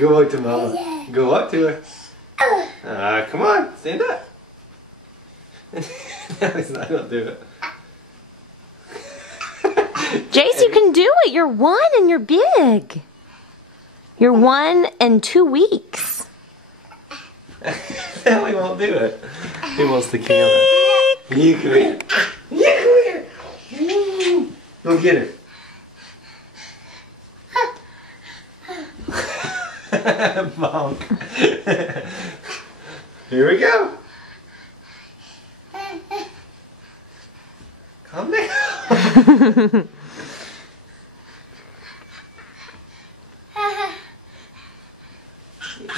Go up to Mama. Go up to her. Come on, stand up. No, he's not gonna do it. Jace, you can do it. You're 1 and you're big. You're 1 and 2 weeks. No, he won't do it. He wants the camera. You come here. You come here. Go get her. Bonk. Here we go. Calm down.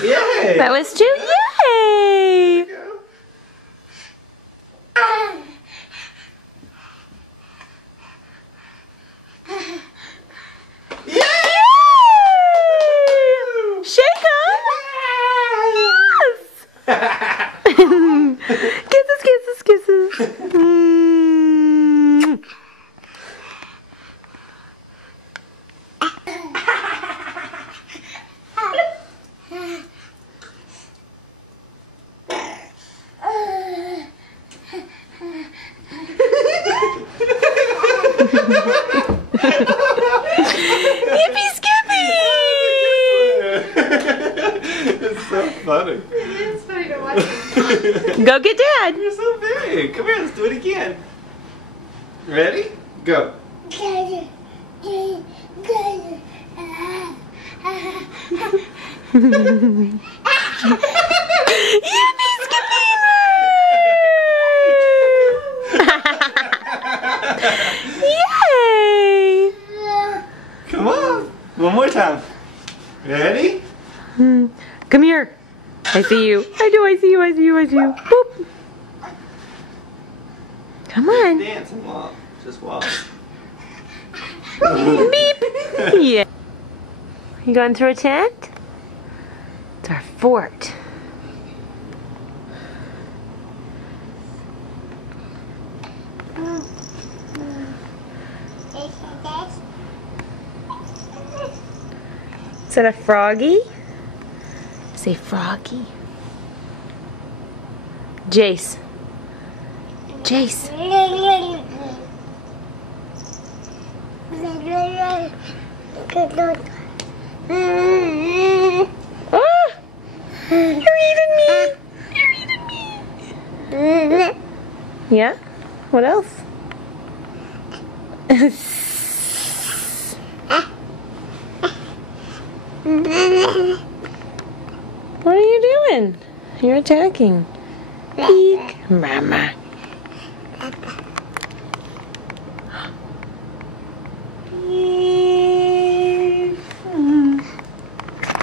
Yay! That was 2. Yay! Shake them! Yes! Kisses, kisses, kisses. Yippee skippy! It's so funny. It's funny to watch. Go get Dad. You're so big. Come here, let's do it again. Ready? Go. Yippee skippy! Yay! Come on. One more time. Ready? Come here. I see you. I do. I see you. I see you. I see you. Boop. Come on. Dance and walk. Just walk. Beep. Yeah. You going through a tent? It's our fort. Is that a froggy? Say froggy. Jace. Jace. Ah! You're eating me. You're eating me. Yeah? What else? What are you doing? You're attacking. Eek, mama.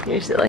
You're silly.